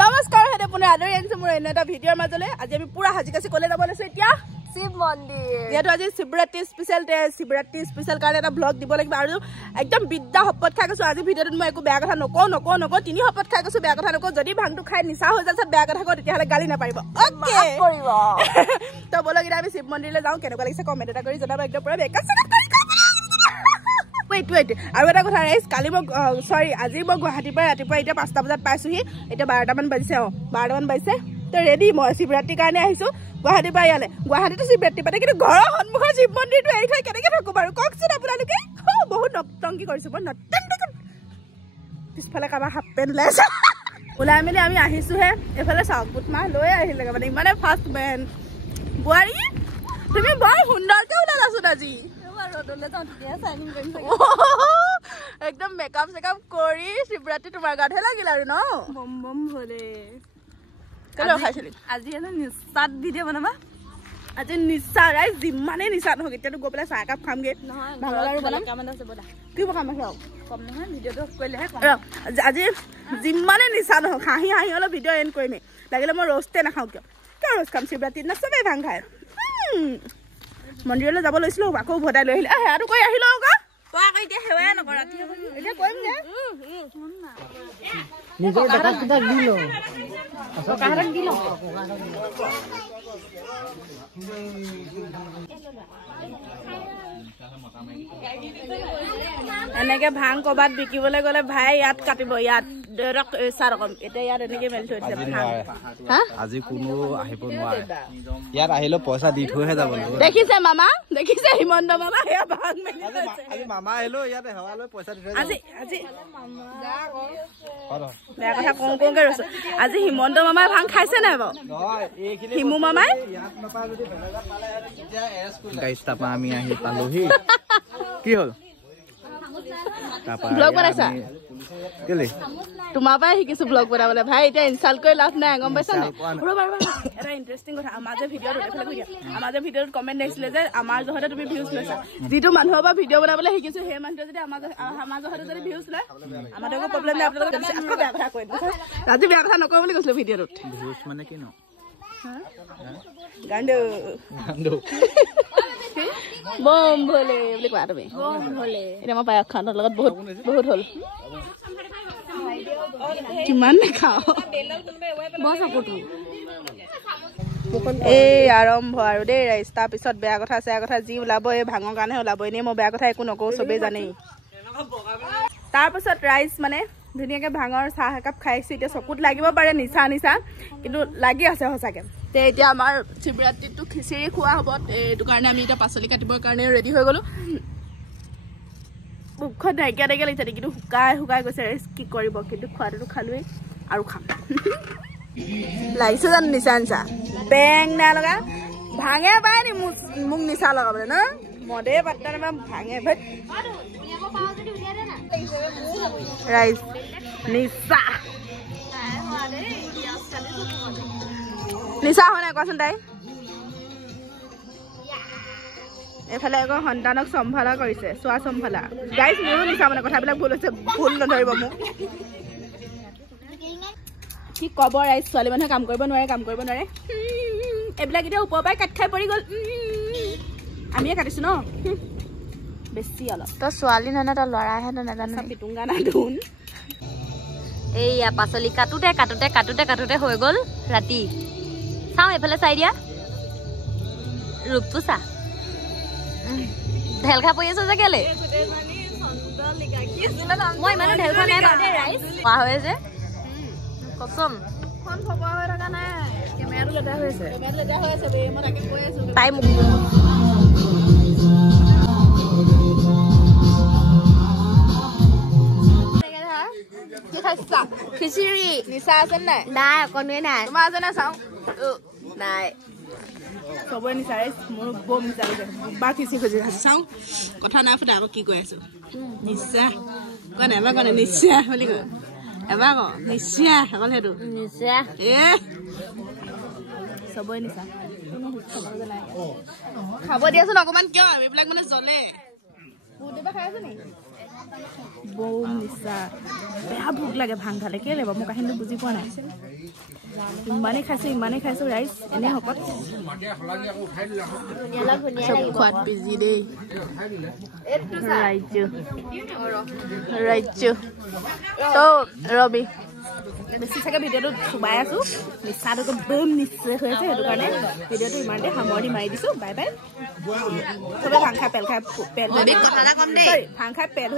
নমস্কাৰ হেতে পুনে আদৰি আনিছো মোৰ এনে এটা ভিডিঅ'ৰ মাজলৈ আজি আমি পুৰা হাজিকাছি কলে যাব লৈছো এতিয়া শিৱ মন্দিৰ ইয়াতো আজি শিৱৰাত্ৰি স্পেশাল কাৰণে এটা ব্লগ দিব লাগিব আৰু একদম বিদ্যা শপত খাই গৈছো আজি ভিডিঅ'টোত মই একো বেয়া কথা নকওঁ তিনি শপত খাই গৈছো বেয়া কথা নকওঁ যদি ভাংটো খাই নিচা হৈ যাচ্ছে বেয়া কথা কওঁ তেতিয়াহ'লে গালি নাপাৰিব ওকে কৰিব তো বলক আমি শিৱ মন্দিৰলৈ যাওঁ কেনেকুৱা লাগিছে কমেণ্ট এটা কৰি জনাব একদম পুৰা বেকা wait আৰু এটা কথা ৰাইজ কালি মই সৰি আজি মই গুৱাহাটীৰ পৰা ৰাতিপুৱা এতিয়া 5টা বজাত পাইছোহি এতিয়া 12টা মান বাজিছে 12টা মান বাজিছে তো ৰেডি মই শিৱৰাত্ৰিৰ কাৰণে আহিছো গুৱাহাটীৰ পৰা ইয়ালে গুৱাহাটীতো শিৱৰাত্ৰি পাতে কিন্তু ঘৰৰ সন্মুখৰ শিৱ মন্দিৰটো এৰি থৈ কেনেকৈ থাকো বাৰু কওকচোন আপোনালোকে বহুত নটংকি কৰিছো মই নটংকি পিছফালে কাৰোবাৰ হাফ পেণ্ট ওলাইছে ওলাই মেলি আমি আহিছোহে এফালে চাওক বুটমা লৈ আহিলে মানে ইমানে ফাষ্ট মেন বোৱাৰী তুমি বৰ সুন্দৰকৈ ওলালাচোন আজি একদম মেকআপ চেকআপ কৰি শিৱৰাত্ৰি তোমাৰ গাতহে লাগিল আৰু ন বম বম ভলে কেলে খাইছিলি আজি এনে নিচাত ভিডিঅ' বনাবা আজি নিচা ৰাইজ যিমানে নিচা নহওক এতিয়াতো গৈ পেলাই চাহ একাপ খামগে ভাঙল আৰু বনাম কাম আছে বলা কি কাম আছে কম নহয় ভিডিঅ'টো কৰিলেহে কম আজি যিমানে নিচা নহওক হাঁহি হাঁহি অলপ ভিডিঅ' এণ্ড কৰিমেই লাগিলে মই ৰ'ষ্টে নাখাওঁ কিয় ৰ'ষ্ট খাম শিৱৰাত্ৰিত না চবেই ভাং খায় মন্দিৰলৈ যাব লৈছিলো আকৌ ভটাই লৈ আহিলে আৰু কৈ আহিলো আকৌ তই আকৌ এতিয়া সেৱাই নকৰ এতিয়া কৰিম যে নিজৰ বেটাক দি ল কাহাৰক দি ল এনেকে ভাং কবাত বিকিবলৈ গ'লে ভাই ইয়াত কাটিব ইয়াত চাৰকম এতিয়া ইয়াত এনেকে মেলি থৈ দিছে আজি কোনো আহিব নোৱাৰে ইয়াত আহিলে পইচা দি থৈহে যাব লাগিব দেখিছে মামা দেখিছে হিমন্ত মামা এয়া ভাং মেলি থৈছে আজি মামা আহিলো ইয়াত হেৱালৈ পইচা দি থৈ আজি বেয়া কথা কওঁকে ৰৈছো আজি হিমন্ত মামাই ভাং খাইছে নাই বাৰু হিমু মামাই গাইছ তাৰপৰা আমি আহি পালোহি কি হ'ল ব্লগ বনাইছা কেলে তোমাৰ পৰাই শিকিছো ব্লগ বনাবলৈ ভাই এতিয়া ইনষ্টাল কৰি লাভ নাই গম পাইছা নাই এটা ইণ্টাৰেষ্টিং কথা আমাৰ যে ভিডিঅ'টোত কমেণ্ট আহিছিলে যে আমাৰ জহতে তুমি ভিউজ লৈছা যিটো মানুহৰ পৰা ভিডিঅ' বনাবলৈ শিকিছো সেই মানুহটোৱে যদি আমাৰ জহতে যদি ভিউজ লয় আমাৰ একো প্ৰব্লেম নাই আপোনালোকে আকৌ বেয়া কথা কৈ দিছে আজি বেয়া কথা নকওঁ বুলি কৈছিলো ভিডিঅ'টোত ভিউজ মানে কি ন গাণ্ডু বম ভলে বুলি কোৱা তুমি বম ভলে এতিয়া মই পায়স খানৰ লগত বহুত হ'ল কিমান খাওঁ এই আৰম্ভ আৰু দেই ৰাইজ তাৰপিছত বেয়া কথা চেয়া কথা যি ওলাব এই ভাঙৰ কাৰণে ওলাব এনেই মই বেয়া কথা একো নকওঁ চবেই জানেই তাৰপিছত ৰাইজ মানে ধুনীয়াকৈ ভাঙৰ চাহ একাপ খাইছো এতিয়া চকুত লাগিব পাৰে নিচা কিন্তু লাগি আছে সঁচাকৈ তে এতিয়া আমাৰ শিৱৰাত্ৰিটো খিচিৰি খোৱা হ'ব এইটো কাৰণে আমি এতিয়া পাচলি কাটিবৰ কাৰণে ৰেডি হৈ গ'লো মুখত নাইকিয়া লাগিছে কিন্তু শুকাই গৈছে কি কৰিব কিন্তু খোৱাটোতো খালোৱেই আৰু খাম লাগিছে জানো নিচা বেং নাই লগা ভাঙে পায় নি মোক নিচা লগাবলৈ ন মদে পাত্তা নাপায় ভাঙে ভাই ৰাইজ নিচা হয় নাই কোৱাচোন তাই এইফালে আকৌ সন্তানক চম্ভালা কৰিছে চোৱা চম্ভালা গাইজ মোৰো নিচা মানে কথাবিলাক ভুল হৈছে ভুল নধৰিব মোক কি ক'ব ৰাইজ ছোৱালী মানুহে কাম কৰিব নোৱাৰে এইবিলাক এতিয়া ওপৰৰ পৰাই কাট খাই পৰি গ'ল আমিয়ে কাটিছো ন বেছি অলপ তই ছোৱালী নহয় তই ল'ৰাহে নাজানো পিটুংগা নাধুন এইয়া পাচলি কাটোতে হৈ গ'ল ৰাতি চাওঁ এইফালে চাই দিয়া ৰূপটো চা ঢেল খাই পৰি আছো যে কেলে মই ইমানো ঢেল খোৱা নাই বাৰু দেই ৰাইজ খোৱা হৈ আছে কচোন কেমেৰাটো লেতেৰা হৈ আছে মই তাকে কৈ আছো তাই মোক খিচিৰি নিচা আছে নাই নাই অকণোৱে নাই তোমাৰ আছে নাই চাওঁ নাই চবৰে নিচা মোৰ বম নিচা গৈছে বা খিচিৰি খুজি খাইছো চাওঁ কথা নাই ফুটা আকৌ কি কৈ আছো নিচা কোৱা নাই এবাৰ কোৱা নাই নিচা বুলি কয় এবাৰ ক নিচা অকল সেইটো নিচা চবৰে নিচা খাব দিয়াচোন অকণমান কিয় এইবিলাক মানে জ্বলে বহুত দিবা খাই আছো নি বম নিচা বেয়া ভোক লাগে ভাং খালে কেলে বাৰু মই কাহিনীটো বুজি পোৱা নাই ইমানেই খাইছো ৰাইচ এনে হকত চব খোৱাত বিজি দেই ৰাজ্য তো ৰবি বেছি চাগে ভিডিঅ'টো চুবাই আছো নিচাটো বম নিশ্চয় হৈ আছে সেইটো কাৰণে ভিডিঅ'টো ইমানতে সামৰণি মাৰি দিছো বাই বাই চবে ভাং খাই পেল খাই ভাং খাই পেল